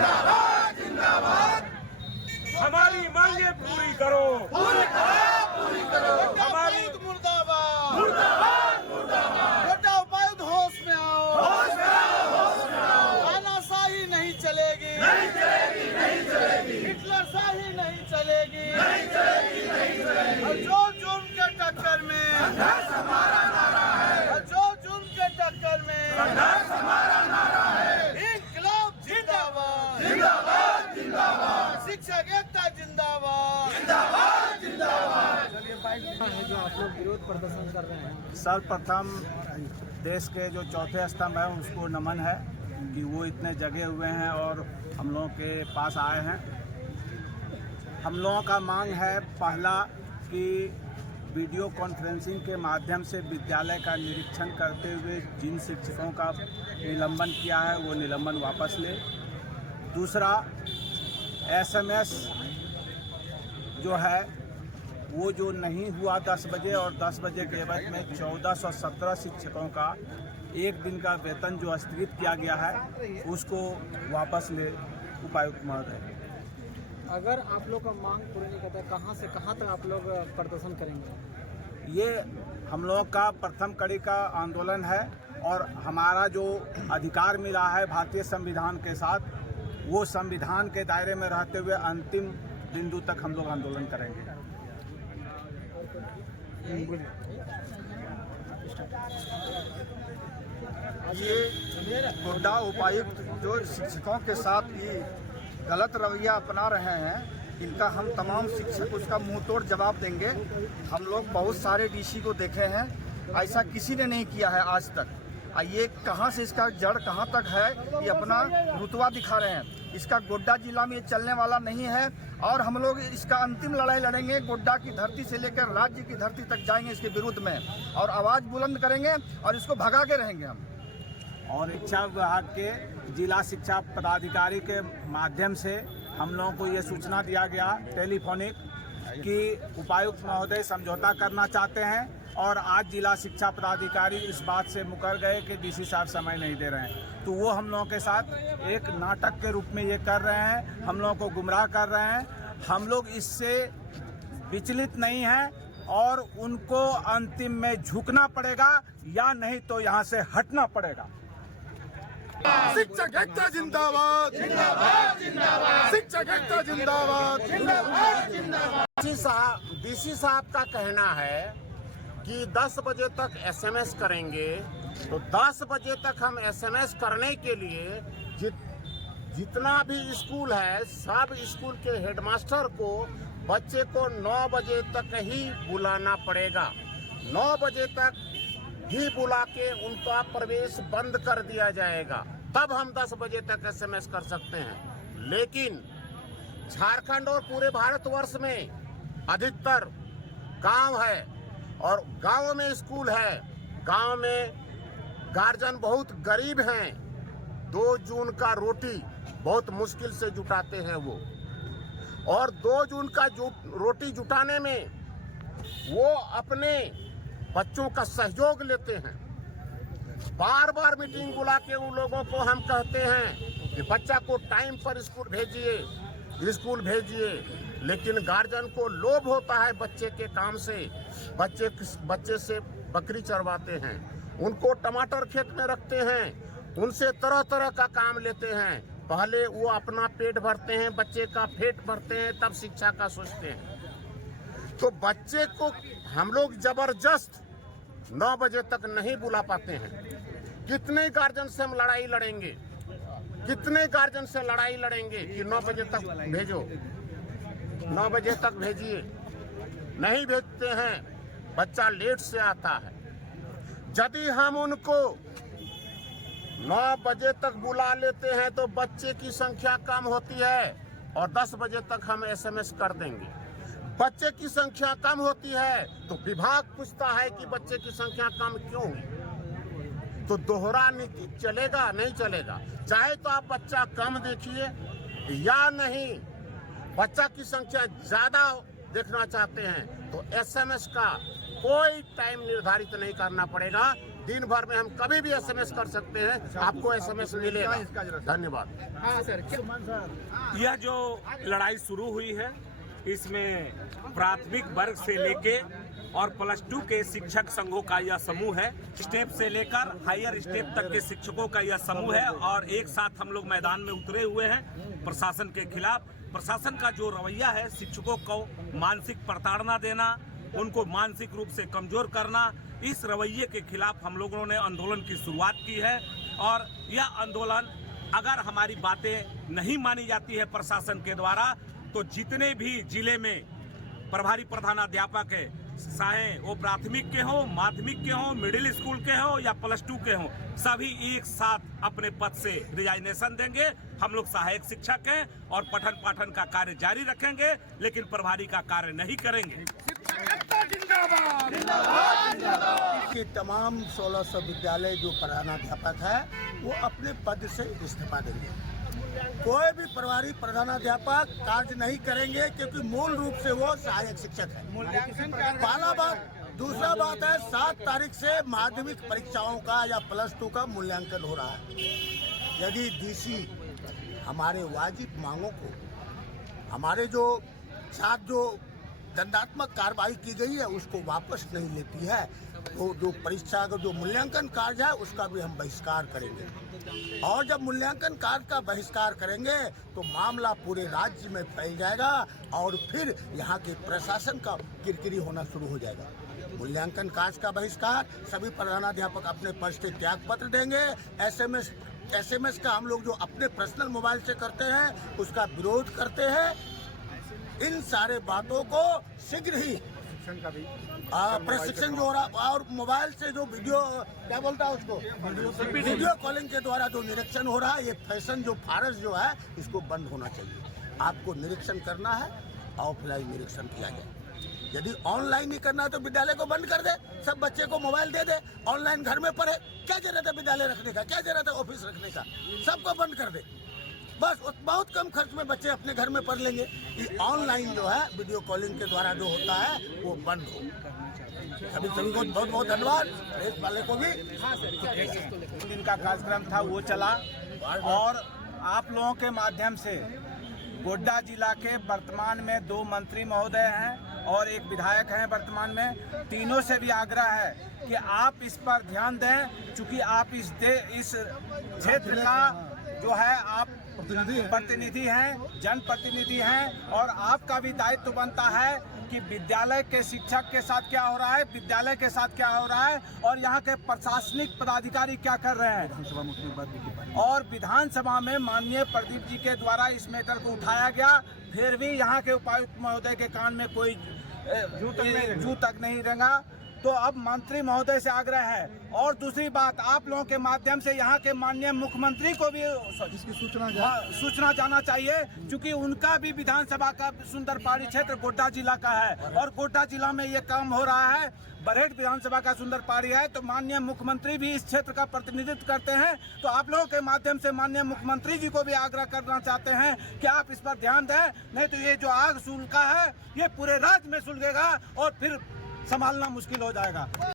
जिंदाबाद जिंदाबाद। हमारी मांगे पूरी करो, पूरी करो हमारी मुर्दाबाद मुर्दाबाद मुर्दाबाद। गोड्डा उपायुक्त होश में आओ, होश में आओ, होश में आओ। तानाशाही नहीं चलेगी, नहीं चलेगी, नहीं चलेगी, हिटलर शाही नहीं चलेगी, नहीं चलेगी, नहीं चलेगी। और जो जुर्म के टक्कर में, संघर्ष हमारा नारा है, और जो जुर्म के टक्कर में, संघर्ष हमारा नारा है। इंकलाब जिंदाबाद, जिंदाबाद जिंदाबाद, शिक्षक एकता जिंदाबाद। जिंदाबाद जिंदाबाद। जो आप लोग विरोध प्रदर्शन कर रहे हैं, सर्वप्रथम देश के जो चौथे स्तंभ है उसको नमन है कि वो इतने जगे हुए हैं और हम लोगों के पास आए हैं। हम लोगों का मांग है पहला कि वीडियो कॉन्फ्रेंसिंग के माध्यम से विद्यालय का निरीक्षण करते हुए जिन शिक्षकों का निलंबन किया है वो निलंबन वापस ले। दूसरा, एसएमएस जो है वो जो नहीं हुआ 10 बजे और 10 बजे के एवज में 1417 शिक्षकों का एक दिन का वेतन जो स्थगित किया गया है उसको वापस ले उपायुक्त महोदय। अगर आप लोग का मांग पूरी नहीं करता, कहाँ से कहाँ तक आप लोग प्रदर्शन करेंगे? ये हम लोगों का प्रथम कड़ी का आंदोलन है और हमारा जो अधिकार मिला है भारतीय संविधान के साथ, वो संविधान के दायरे में रहते हुए अंतिम बिंदु तक हम लोग आंदोलन करेंगे। ये गोड्डा उपायुक्त जो शिक्षकों के साथ ये गलत रवैया अपना रहे हैं, इनका हम तमाम शिक्षक उसका मुंह तोड़ जवाब देंगे। हम लोग बहुत सारे डीसी को देखे हैं, ऐसा किसी ने नहीं किया है आज तक। ये कहां से इसका जड़ कहां तक है, ये अपना रुतबा दिखा रहे हैं। इसका गोड्डा जिला में ये चलने वाला नहीं है और हम लोग इसका अंतिम लड़ाई लड़ेंगे। गोड्डा की धरती से लेकर राज्य की धरती तक जाएंगे इसके विरुद्ध में और आवाज़ बुलंद करेंगे और इसको भगा के रहेंगे हम। और शिक्षा विभाग के जिला शिक्षा पदाधिकारी के माध्यम से हम लोगों को ये सूचना दिया गया टेलीफोनिक कि उपायुक्त महोदय समझौता करना चाहते हैं और आज जिला शिक्षा पदाधिकारी इस बात से मुकर गए कि डीसी साहब समय नहीं दे रहे हैं। तो वो हम लोगों के साथ एक नाटक के रूप में ये कर रहे हैं, हम लोगों को गुमराह कर रहे हैं। हम लोग इससे विचलित नहीं हैं और उनको अंतिम में झुकना पड़ेगा या नहीं तो यहाँ से हटना पड़ेगा। शिक्षक एकता जिंदाबाद, जिंदाबाद जिंदाबाद, शिक्षक एकता जिंदाबाद। जिंदाबाद जिंदाबाद। डीसी साहब का कहना है कि 10 बजे तक एसएमएस करेंगे, तो 10 बजे तक हम एसएमएस करने के लिए जितना भी स्कूल है सब स्कूल के हेडमास्टर को बच्चे को 9 बजे तक ही बुलाना पड़ेगा। 9 बजे तक ही बुला के उनका प्रवेश बंद कर दिया जाएगा, तब हम 10 बजे तक एसएमएस कर सकते हैं। लेकिन झारखंड और पूरे भारतवर्ष में अधिकतर गांव है और गांव में स्कूल है, गांव में गार्जियन बहुत गरीब हैं। 2 जून का रोटी बहुत मुश्किल से जुटाते हैं वो, और 2 जून का रोटी जुटाने में वो अपने बच्चों का सहयोग लेते हैं। बार बार मीटिंग बुला के उन लोगों को हम कहते हैं कि बच्चा को टाइम पर स्कूल भेजिए, लेकिन गार्जियन को लोभ होता है बच्चे के काम से। बच्चे से बकरी चरवाते हैं, उनको टमाटर खेत में रखते हैं, उनसे तरह तरह का काम लेते हैं। पहले वो अपना पेट भरते हैं, बच्चे का पेट भरते हैं, तब शिक्षा का सोचते हैं। तो बच्चे को हम लोग जबरदस्त 9 बजे तक नहीं बुला पाते हैं। कितने गार्जियन से हम लड़ाई लड़ेंगे, कितने गार्जियन से लड़ाई लड़ेंगे कि 9 बजे तक भेजो, 9 बजे तक भेजिए। नहीं भेजते हैं, बच्चा लेट से आता है। यदि हम उनको 9 बजे तक बुला लेते हैं तो बच्चे की संख्या कम होती है और 10 बजे तक हम एसएमएस कर देंगे। बच्चे की संख्या कम होती है तो विभाग पूछता है कि बच्चे की संख्या कम क्यों हुई। तो दोहरा नीति चलेगा, नहीं चलेगा। चाहे तो आप बच्चा कम देखिए या नहीं, बच्चा की संख्या ज्यादा देखना चाहते हैं तो एसएमएस का कोई टाइम निर्धारित नहीं करना पड़ेगा। दिन भर में हम कभी भी SMS कर सकते हैं, आपको SMS मिलेगा। धन्यवाद। हाँ सर, यह जो लड़ाई शुरू हुई है, इसमें प्राथमिक वर्ग से लेके और +2 के शिक्षक संघों का यह समूह है। स्टेप से लेकर हायर स्टेप तक के शिक्षकों का यह समूह है और एक साथ हम लोग मैदान में उतरे हुए हैं प्रशासन के खिलाफ। प्रशासन का जो रवैया है, शिक्षकों को मानसिक प्रताड़ना देना, उनको मानसिक रूप से कमजोर करना, इस रवैये के खिलाफ हम लोगों ने आंदोलन की शुरुआत की है। और यह आंदोलन अगर हमारी बातें नहीं मानी जाती है प्रशासन के द्वारा, तो जितने भी जिले में प्रभारी प्रधानाध्यापक है, चाहे वो प्राथमिक के हो, माध्यमिक के हो, मिडिल स्कूल के हो या +2 के हो, सभी एक साथ अपने पद से रिजाइनेशन देंगे। हम लोग सहायक शिक्षक हैं और पठन पाठन का कार्य जारी रखेंगे, लेकिन प्रभारी का कार्य नहीं करेंगे। कि तमाम 1600 विद्यालय जो प्रधानाध्यापक है वो अपने पद से इस्तीफा देंगे। कोई भी प्रभारी प्रधानाध्यापक कार्य नहीं करेंगे, क्योंकि मूल रूप से वो सहायक शिक्षक है। पहला बात। दूसरा बात है, 7 तारीख से माध्यमिक परीक्षाओं का या +2 का मूल्यांकन हो रहा है। यदि DC हमारे वाजिब मांगों को, हमारे जो साथ जो दंडात्मक कार्रवाई की गई है उसको वापस नहीं लेती है, तो जो परीक्षा का जो मूल्यांकन कार्य है उसका भी हम बहिष्कार करेंगे। और जब मूल्यांकन कार्य का बहिष्कार करेंगे तो मामला पूरे राज्य में फैल जाएगा और फिर यहाँ के प्रशासन का किरकिरी होना शुरू हो जाएगा। मूल्यांकन कार्य का बहिष्कार, सभी प्रधानाध्यापक अपने पद से त्याग पत्र देंगे। SMS का हम लोग जो अपने पर्सनल मोबाइल से करते हैं उसका विरोध करते हैं। इन सारे बातों को शीघ्र ही प्रशिक्षण जो हो रहा और मोबाइल से जो वीडियो क्या बोलता है उसको वीडियो कॉलिंग के द्वारा जो निरीक्षण हो रहा है, ये फैशन जो फारस जो है इसको बंद होना चाहिए। आपको निरीक्षण करना है, ऑफलाइन निरीक्षण किया जाए। यदि ऑनलाइन ही करना है तो विद्यालय को बंद कर दे, सब बच्चे को मोबाइल दे दे, ऑनलाइन घर में पढ़े। क्या जरूरत है विद्यालय रखने का, क्या जरूरत है ऑफिस रखने का, सबको बंद कर दे। बस बहुत कम खर्च में बच्चे अपने घर में पढ़ लेंगे। ये ऑनलाइन जो है वीडियो कॉलिंग के द्वारा जो होता है वो बंद हो। सभी को बहुत बहुत धन्यवाद। प्रेस वाले को भी। दिन का कार्यक्रम था वो चला और आप लोगों के माध्यम से गोड्डा जिला के वर्तमान में 2 मंत्री महोदय हैं और एक विधायक हैं वर्तमान में, तीनों से भी आग्रह है कि आप इस पर ध्यान दें, क्योंकि आप इस क्षेत्र का जो है आप प्रतिनिधि हैं, जनप्रतिनिधि हैं और आपका भी दायित्व बनता है कि विद्यालय के शिक्षक के साथ क्या हो रहा है, विद्यालय के साथ क्या हो रहा है और यहाँ के प्रशासनिक पदाधिकारी क्या कर रहे हैं। और विधानसभा में माननीय प्रदीप जी के द्वारा इस मैटर को उठाया गया, फिर भी यहाँ के उपायुक्त महोदय के कान में कोई जू तक नहीं रेंगा। तो अब मंत्री महोदय से आग्रह है। और दूसरी बात, आप लोगों के माध्यम से यहाँ के माननीय मुख्यमंत्री को भी इसकी सूचना जाना चाहिए, क्योंकि उनका भी विधानसभा का सुंदरपाड़ी क्षेत्र गोड्डा जिला का है और गोड्डा जिला में ये काम हो रहा है। बरहेट विधानसभा का सुंदरपाड़ी है, तो माननीय मुख्यमंत्री भी इस क्षेत्र का प्रतिनिधित्व करते हैं। तो आप लोगों के माध्यम से माननीय मुख्यमंत्री जी को भी आग्रह करना चाहते हैं कि आप इस पर ध्यान दें, नहीं तो ये जो आग सुलगा है ये पूरे राज्य में सुलगेगा और फिर संभालना मुश्किल हो जाएगा।